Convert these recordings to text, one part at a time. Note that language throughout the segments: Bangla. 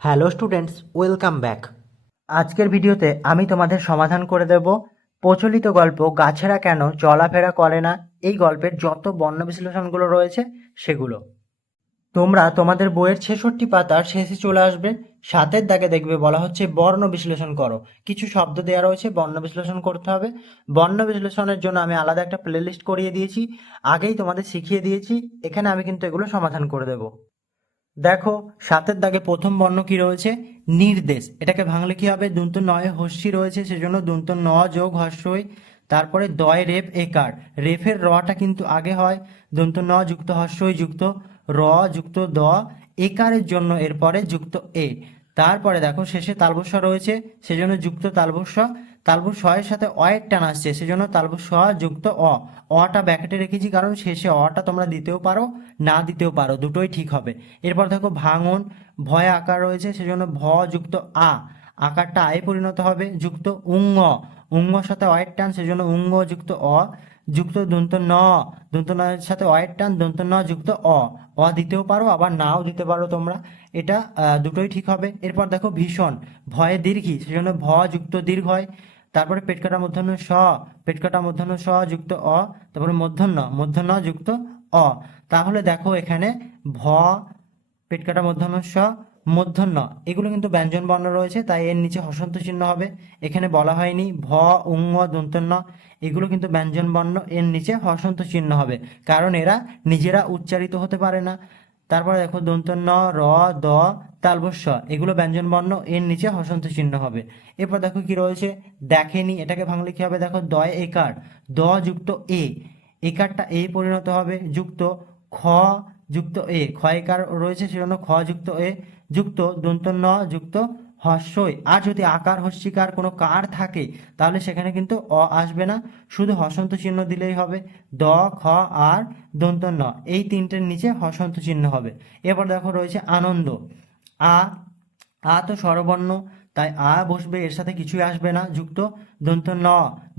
Hello students, welcome back. আজকের ভিডিওতে আমি তোমাদের সমাধান করে দেব প্রচলিত গল্প গাছেরা কেন চলাফেরা করে না? এই গল্পের যত বর্ণ বিশ্লেষণগুলো রয়েছে, সেগুলো। তোমরা তোমাদের বইয়ের ছেষট্টি পাতার শেষে চলে আসবে। সাতের দাগে দেখবে বলা হচ্ছে বর্ণ বিশ্লেষণ করো। কিছু শব্দ দেওয়া রয়েছে, বর্ণ বিশ্লেষণ করতে হবে। বর্ণ বিশ্লেষণের জন্য আমি আলাদা একটা প্লেলিস্ট করিয়ে দিয়েছি। আগেই তোমাদের শিখিয়ে দিয়েছি। এখানে আমি কিন্তু এগুলো সমাধান করে দেবো। দেখো, সাতের দাগে প্রথম বর্ণ কি রয়েছে? নির্দেশ। এটাকে ভাঙলে কি হবে? দন্ত নয় হস্যি রয়েছে, সেজন্য দন্ত ন যোগ হস্যই। তারপরে দয়, রেপ, একার। রেফের রটা কিন্তু আগে হয়, দন্ত ন যুক্ত হস্যই যুক্ত, র যুক্ত দ, একারের জন্য এরপরে যুক্ত এ। তারপরে দেখো শেষে তালবস্য রয়েছে, সেজন্য যুক্ত তালবস্য। তালবস এর সাথে অয়ের টান আসছে, সেজন্য তালবস যুক্ত অ। অটা ব্যাকেটে রেখেছি কারণ শেষে অটা তোমরা দিতেও পারো, না দিতেও পারো, দুটোই ঠিক হবে। এরপর দেখো ভাঙন, ভয় আকার রয়েছে, সেজন্য ভ যুক্ত আ। আকারটা আয়ে পরিণত হবে, যুক্ত উঙ্গ। উঙ্গর সাথে অয়ের টান, সেজন্য উঙ্গ যুক্ত অ, যুক্ত দন্ত ন। দন্ত নয়ের সাথে অয়ের টান, দন্ত ন যুক্ত অ। অ দিতেও পারো, আবার নাও দিতে পারো তোমরা। এটা দুটোই ঠিক হবে। এরপর দেখো ভীষণ, ভয়ে দীর্ঘি, সেজন্য ভ যুক্ত দীর্ঘ হয়। তারপরে পেট কাটা মধ্যাহ্ন স, পেট কাটা মধ্যাহ্ন স যুক্ত অ, তারপরে মধ্যাহ্ন মধ্যাহ্ন যুক্ত অ। তাহলে দেখো এখানে ভ, পেট কাটা মধ্যাহ্ন স মধ্যাহ্ন। এগুলো কিন্তু ব্যঞ্জন বর্ণ রয়েছে, তাই এর নিচে হসন্ত চিহ্ন হবে। এখানে বলা হয়নি ভ উঙ্গ দন্তন্য। এগুলো কিন্তু ব্যঞ্জন বর্ণ, এর নিচে হসন্ত চিহ্ন হবে। কারণ এরা নিজেরা উচ্চারিত হতে পারে না। তারপরে দেখো, দন্তন্য, র, দ, তালবস্য, এগুলো ব্যঞ্জন বর্ণ, এর নিচে হসন্ত চিহ্ন হবে। এরপর দেখো কি রয়েছে, দেখেনি, এটাকে ভাঙলে কি হবে? দেখো, দয় একার, দ যুক্ত এ। একারটা এ পরিণত হবে, যুক্ত খ, যুক্ত এ। ক্ষয়কার রয়েছে, সেজন্য খ যুক্ত এ। যুক্ত দন্ত ন যুক্ত হস্যই। আর যদি আকার, হস্যিকার কোনো কার থাকে, তাহলে সেখানে কিন্তু অ আসবে না। শুধু হসন্ত চিহ্ন দিলেই হবে। দ, খ, আর দন্ত ন এই তিনটের নিচে হসন্ত চিহ্ন হবে। এরপর দেখো রয়েছে আনন্দ। আ আ তো স্বরবর্ণ। তাই আ বসবে, এর সাথে কিছুই আসবে না। যুক্ত দন্ত ন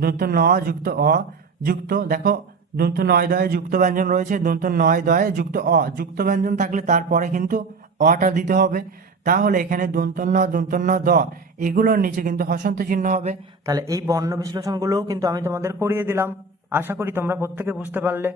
দন্ত ন যুক্ত অ, যুক্ত, দেখো দন্ত নয় দয়ে যুক্ত ব্যঞ্জন রয়েছে। দন্ত নয় দয়ে যুক্ত অ। যুক্ত ব্যঞ্জন থাকলে তারপরে কিন্তু অটা দিতে হবে। তাহলে এখানে দন্তন্য দন্তন্য দ, এগুলোর নিচে কিন্তু হসন্ত চিহ্ন হবে। তাহলে এই বর্ণ বিশ্লেষণগুলোও কিন্তু আমি তোমাদের করিয়ে দিলাম। আশা করি তোমরা প্রত্যেকে বুঝতে পারলে।